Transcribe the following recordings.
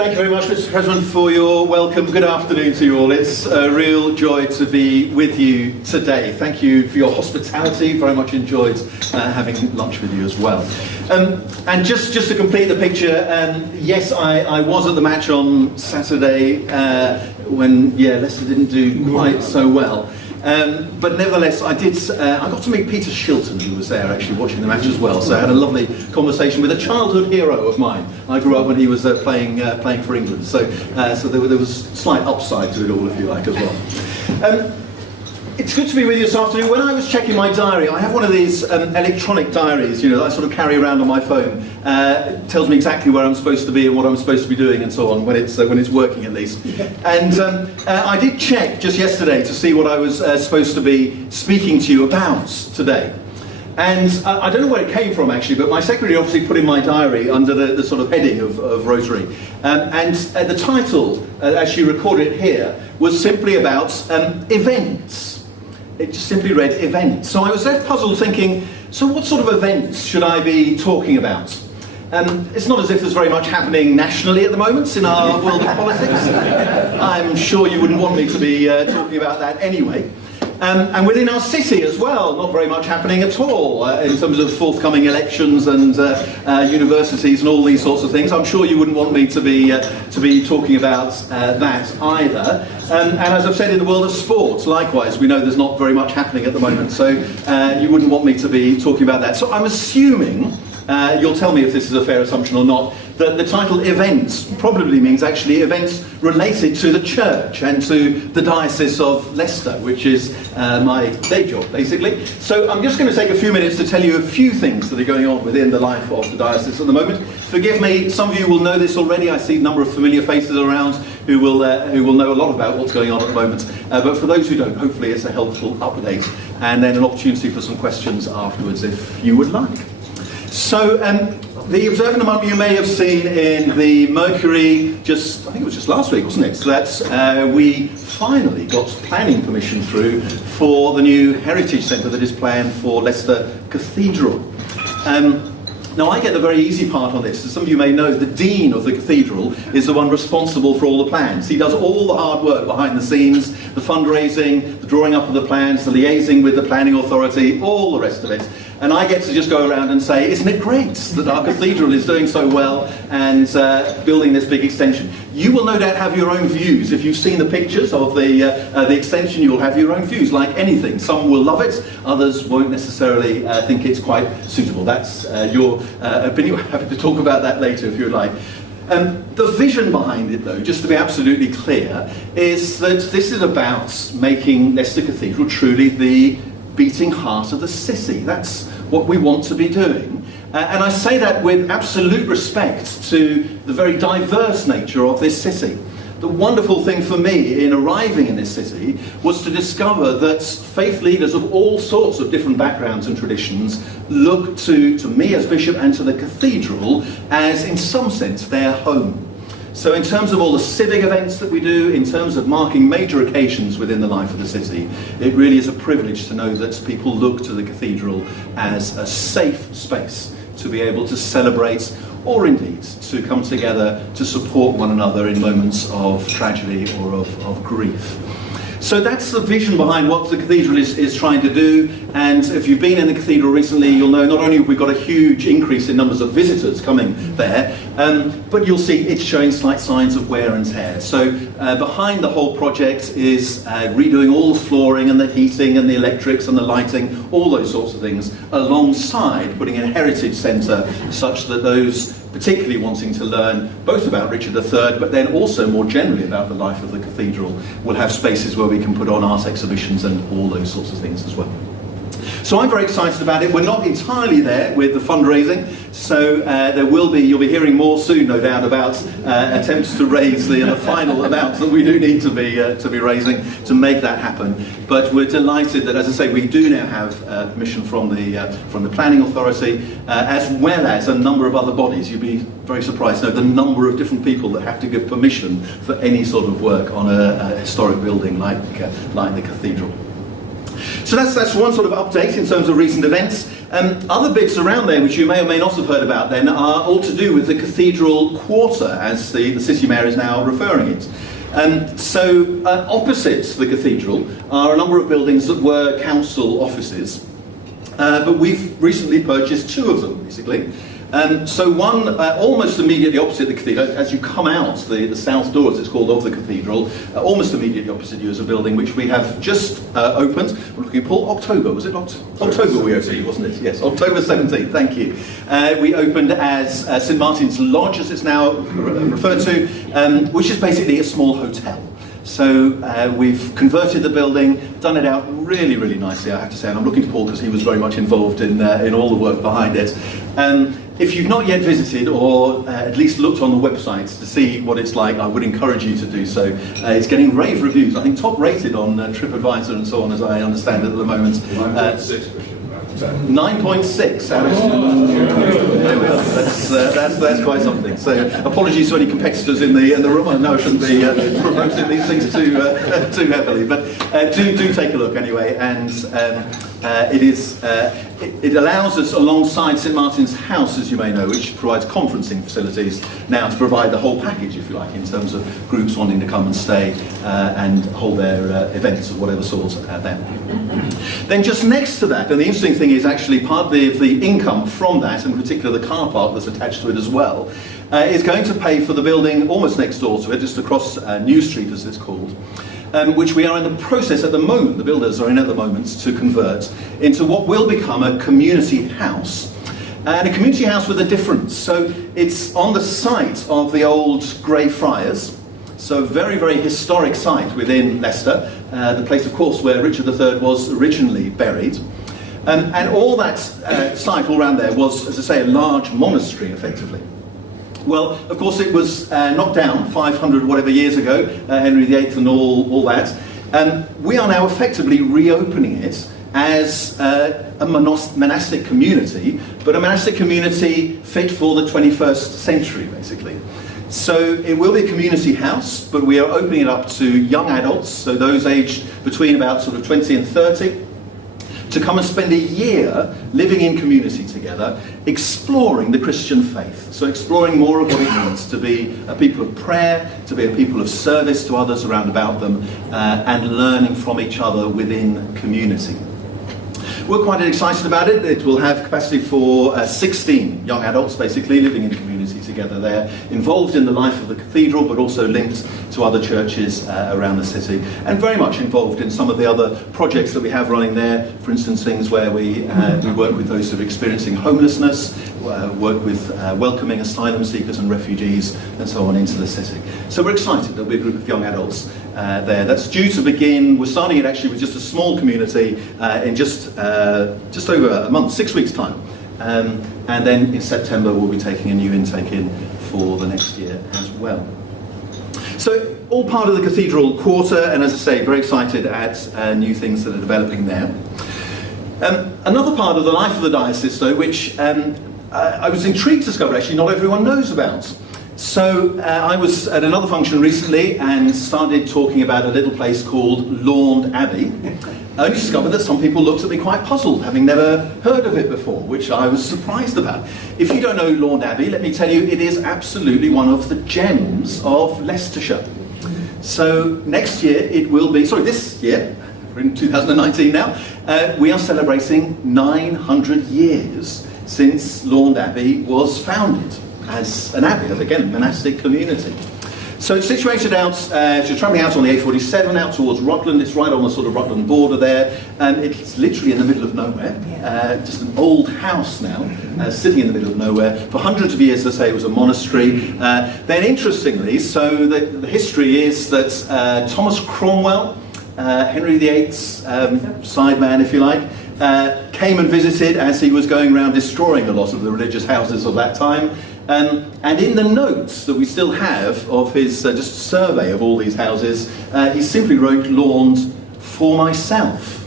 Thank you very much, Mr. President, for your welcome. Good afternoon to you all. It's a real joy to be with you today. Thank you for your hospitality. Very much enjoyed having lunch with you as well. And just to complete the picture, yes, I was at the match on Saturday when Leicester didn't do quite so well. But nevertheless, I got to meet Peter Shilton, who was there actually watching the match as well. So I had a lovely conversation with a childhood hero of mine. I grew up when he was playing for England. So there was slight upside to it all, if you like, as well. It's good to be with you this afternoon. When I was checking my diary, I have one of these electronic diaries, that I sort of carry around on my phone. It tells me exactly where I'm supposed to be and what I'm supposed to be doing and so on, when it's working at least. And I did check just yesterday to see what I was supposed to be speaking to you about today. And I don't know where it came from actually, but my secretary obviously put in my diary under the sort of heading of Rotary. And the title, as she recorded it here, was simply about events. It just simply read events. So I was left puzzled thinking, so what sort of events should I be talking about? It's not as if there's very much happening nationally at the moment in our world of politics. I'm sure you wouldn't want me to be talking about that anyway. And within our city as well, not very much happening at all in terms of forthcoming elections and universities and all these sorts of things. I'm sure you wouldn't want me to be talking about that either. And as I've said, in the world of sports, likewise, we know there's not very much happening at the moment, so you wouldn't want me to be talking about that. So I'm assuming, you'll tell me if this is a fair assumption or not, that the title events probably means actually events related to the church and to the Diocese of Leicester, which is my day job, basically. So I'm just going to take a few minutes to tell you a few things that are going on within the life of the diocese at the moment. Forgive me, some of you will know this already. I see a number of familiar faces around who will know a lot about what's going on at the moment. But for those who don't, hopefully it's a helpful update and then an opportunity for some questions afterwards if you would like. So the observant among you may have seen in the Mercury, I think it was just last week, wasn't it, that we finally got planning permission through for the new heritage centre that is planned for Leicester Cathedral. Now I get the very easy part on this. As some of you may know, the Dean of the Cathedral is the one responsible for all the plans. He does all the hard work behind the scenes, the fundraising, the drawing up of the plans, the liaising with the planning authority, all the rest of it. And I get to just go around and say, isn't it great that our cathedral is doing so well and building this big extension? You will no doubt have your own views. If you've seen the pictures of the extension, you'll have your own views, like anything. Some will love it, others won't necessarily think it's quite suitable. That's your opinion. We're happy to talk about that later if you'd like. The vision behind it, though, just to be absolutely clear, is that this is about making Leicester Cathedral truly the beating heart of the city. That's what we want to be doing. And I say that with absolute respect to the very diverse nature of this city. The wonderful thing for me in arriving in this city was to discover that faith leaders of all sorts of different backgrounds and traditions look to me as bishop and to the cathedral as, in some sense, their home. So in terms of all the civic events that we do, in terms of marking major occasions within the life of the city, it really is a privilege to know that people look to the cathedral as a safe space to be able to celebrate, or indeed to come together to support one another in moments of tragedy or of grief. So that's the vision behind what the cathedral is trying to do. And if you've been in the cathedral recently, you'll know not only have we got a huge increase in numbers of visitors coming there, but you'll see it's showing slight signs of wear and tear. So behind the whole project is redoing all the flooring and the heating and the electrics and the lighting, all those sorts of things, alongside putting in a heritage centre such that those particularly wanting to learn both about Richard III, but then also more generally about the life of the cathedral, will have spaces where we can put on art exhibitions and all those sorts of things as well. So I'm very excited about it. We're not entirely there with the fundraising, so you'll be hearing more soon, no doubt, about attempts to raise the final amount that we do need to be raising to make that happen. But we're delighted that, as I say, we do now have permission from the planning authority, as well as a number of other bodies. You'd be very surprised to know the number of different people that have to give permission for any sort of work on a historic building like the cathedral. So that's one sort of update in terms of recent events. Other bits around there, which you may or may not have heard about then, are all to do with the Cathedral Quarter, as the City Mayor is now referring it. Opposite the cathedral are a number of buildings that were council offices, but we've recently purchased 2 of them, basically. One almost immediately opposite the cathedral, as you come out the south door, as it's called, of the cathedral, almost immediately opposite you is a building which we have just opened. We're looking for October, was it October we opened, wasn't it? Yes, October 17th, thank you. We opened as St Martin's Lodge, as it's now referred to, which is basically a small hotel. So we've converted the building, done it out really, really nicely, I have to say, and I'm looking to Paul because he was very much involved in all the work behind it. If you've not yet visited or at least looked on the website to see what it's like, I would encourage you to do so. It's getting rave reviews, I think top rated on TripAdvisor and so on, as I understand it at the moment. 9.6 out of 10. There we are. That's quite something. So apologies to any competitors in the room. I know I shouldn't be promoting these things too heavily, but do take a look anyway. And it allows us, alongside St Martin's House, as you may know, which provides conferencing facilities, now to provide the whole package, if you like, in terms of groups wanting to come and stay and hold their events of whatever sort there. Then just next to that, and the interesting thing is actually part of the income from that, in particular the car park that's attached to it as well, is going to pay for the building almost next door to it, just across New Street as it's called, which we are in the process at the moment, the builders are in at the moment, to convert into what will become a community house. And a community house with a difference. So it's on the site of the old Grey Friars, so very, very historic site within Leicester, the place, of course, where Richard III was originally buried. And all that site all around there was, as I say, a large monastery, effectively. Well, of course, it was knocked down 500 whatever years ago, Henry VIII and all that. We are now effectively reopening it as a monastic community, but a monastic community fit for the 21st century, basically. So it will be a community house, but we are opening it up to young adults, so those aged between about sort of 20 and 30, to come and spend a year living in community together, exploring the Christian faith. So exploring more of what it means to be a people of prayer, to be a people of service to others around about them, and learning from each other within community. We're quite excited about it. It will have capacity for 16 young adults, basically, living in community together there, involved in the life of the cathedral, but also linked to other churches around the city, and very much involved in some of the other projects that we have running there. For instance, things where we work with those who are experiencing homelessness, work with welcoming asylum seekers and refugees, and so on into the city. So we're excited. There'll be a group of young adults there. That's due to begin. We're starting it actually with just a small community in just over a month, 6 weeks' time. And then in September we'll be taking a new intake in for the next year as well. So all part of the Cathedral Quarter, and as I say, very excited at new things that are developing there. Another part of the life of the diocese, though, which I was intrigued to discover actually not everyone knows about. So I was at another function recently and started talking about a little place called Laund Abbey. I only discovered that some people looked at me quite puzzled, having never heard of it before, which I was surprised about. If you don't know Laund Abbey, let me tell you, it is absolutely one of the gems of Leicestershire. So next year it will be, this year, we're in 2019 now, we are celebrating 900 years since Laund Abbey was founded as an abbey, again, a monastic community. So it's situated out, if you're travelling out on the A47, out towards Rutland, it's right on the sort of Rutland border there, and it's literally in the middle of nowhere, just an old house now, sitting in the middle of nowhere. For hundreds of years, as I say, it was a monastery. Then interestingly, so the history is that Thomas Cromwell, Henry VIII's sideman, if you like, came and visited as he was going around destroying a lot of the religious houses of that time. And in the notes that we still have of his just survey of all these houses, he simply wrote Laund for myself.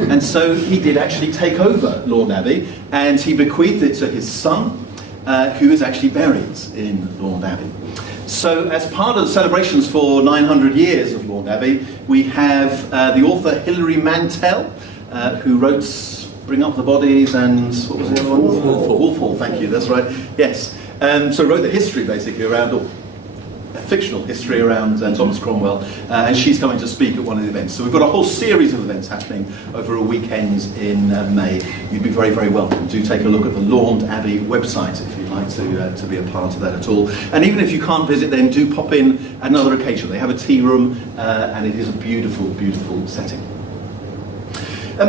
And so he did actually take over Laund Abbey, and he bequeathed it to his son, who is actually buried in Laund Abbey. So as part of the celebrations for 900 years of Laund Abbey, we have the author Hilary Mantel, who wrote Bring Up the Bodies and what was the other one? Wolf Hall, thank you, that's right. Yes. So wrote the history basically around, or a fictional history around Thomas Cromwell, and she's coming to speak at one of the events. So we've got a whole series of events happening over a weekend in May. You'd be very, very welcome. Do take a look at the Laund Abbey website if you'd like to be a part of that at all. And even if you can't visit, then do pop in another occasion. They have a tea room, and it is a beautiful, beautiful setting.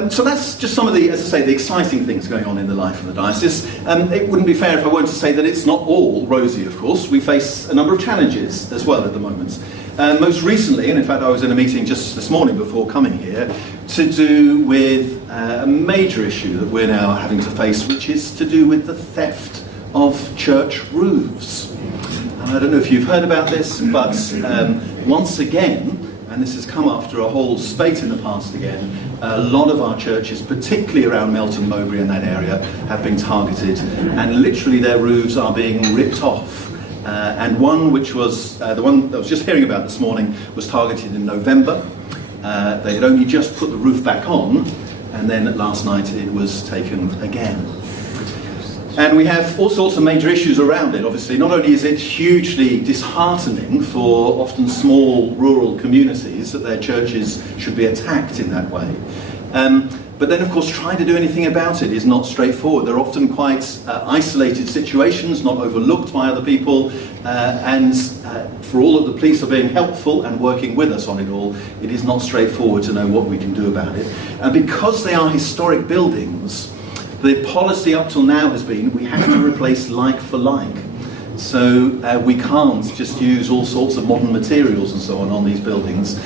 So that's just some of the, as I say, the exciting things going on in the life of the diocese. It wouldn't be fair if I weren't to say that it's not all rosy, of course. We face a number of challenges as well at the moment. Most recently, and in fact I was in a meeting just this morning before coming here, to do with a major issue that we're now having to face, which is to do with the theft of church roofs. And I don't know if you've heard about this, but once again, and this has come after a whole spate in the past again, a lot of our churches, particularly around Melton, Mowbray and that area, have been targeted, and literally their roofs are being ripped off. And one which was, the one that I was just hearing about this morning, was targeted in November. They had only just put the roof back on, and then last night it was taken again. And we have all sorts of major issues around it, obviously. Not only is it hugely disheartening for often small rural communities that their churches should be attacked in that way, but then, of course, trying to do anything about it is not straightforward. They're often quite isolated situations, not overlooked by other people, and for all that the police are being helpful and working with us on it all, it is not straightforward to know what we can do about it. And because they are historic buildings, the policy up till now has been we have to replace like for like. So we can't just use all sorts of modern materials and so on these buildings,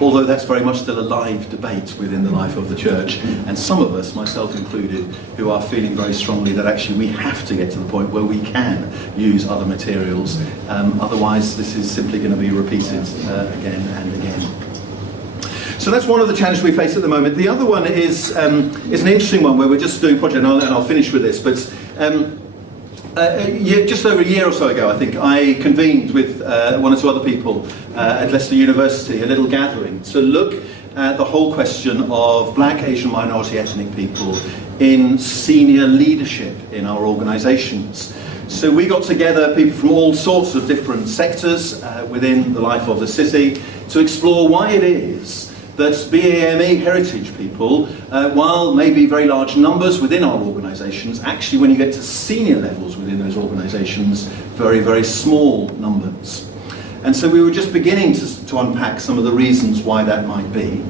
although that's very much still a live debate within the life of the church. And some of us, myself included, who are feeling very strongly that actually we have to get to the point where we can use other materials. Otherwise this is simply going to be repeated again and again. So that's one of the challenges we face at the moment. The other one is an interesting one where we're just doing a project, and I'll finish with this, but just over a year or so ago, I think, I convened with one or two other people at Leicester University, a little gathering, to look at the whole question of black, Asian, minority ethnic people in senior leadership in our organisations. So we got together people from all sorts of different sectors within the life of the city to explore why it is that BAME heritage people, while maybe very large numbers within our organisations, actually when you get to senior levels within those organisations, very, very small numbers. And so we were just beginning to unpack some of the reasons why that might be.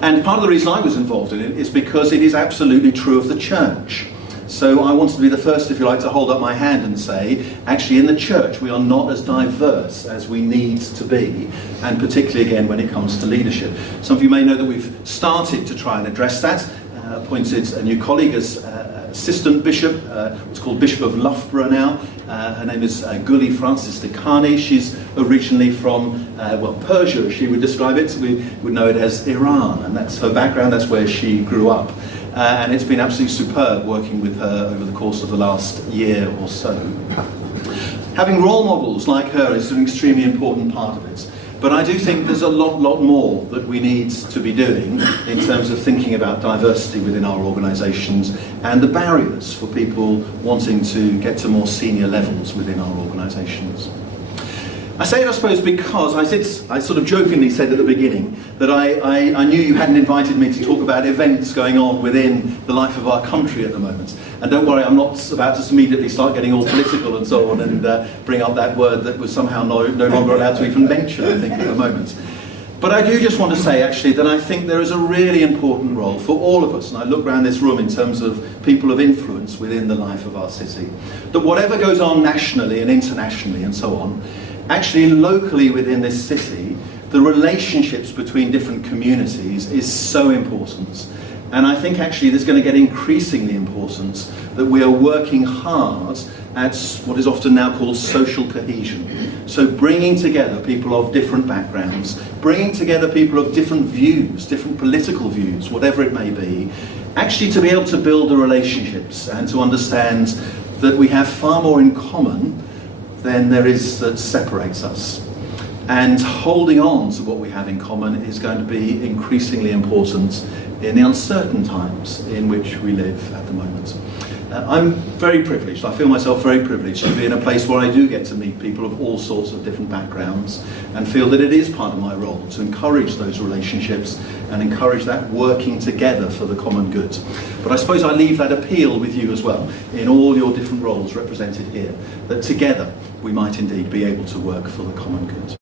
And part of the reason I was involved in it is because it is absolutely true of the church. So I wanted to be the first, if you like, to hold up my hand and say, actually in the church we are not as diverse as we need to be, and particularly again when it comes to leadership. Some of you may know that we've started to try and address that, appointed a new colleague as assistant bishop, it's called Bishop of Loughborough now. Her name is Guli Francis de Carney. She's originally from, Persia, as she would describe it. We would know it as Iran, and that's her background, that's where she grew up. And it's been absolutely superb working with her over the course of the last year or so. Having role models like her is an extremely important part of it. But I do think there's a lot more that we need to be doing in terms of thinking about diversity within our organisations and the barriers for people wanting to get to more senior levels within our organisations. I say it, I suppose, because I sort of jokingly said at the beginning that I knew you hadn't invited me to talk about events going on within the life of our country at the moment. And don't worry, I'm not about to immediately start getting all political and so on and bring up that word that was somehow no longer allowed to even mention, I think, at the moment. But I do just want to say, actually, that I think there is a really important role for all of us, and I look around this room in terms of people of influence within the life of our city, that whatever goes on nationally and internationally and so on, actually locally within this city, the relationships between different communities is so important. And I think actually there's going to get increasingly important that we are working hard at what is often now called social cohesion. So bringing together people of different backgrounds, bringing together people of different views, different political views, whatever it may be, actually to be able to build the relationships and to understand that we have far more in common than there is that separates us. And holding on to what we have in common is going to be increasingly important in the uncertain times in which we live at the moment. I'm very privileged, I feel myself very privileged to be in a place where I do get to meet people of all sorts of different backgrounds and feel that it is part of my role to encourage those relationships and encourage that working together for the common good. But I suppose I leave that appeal with you as well, in all your different roles represented here, that together we might indeed be able to work for the common good.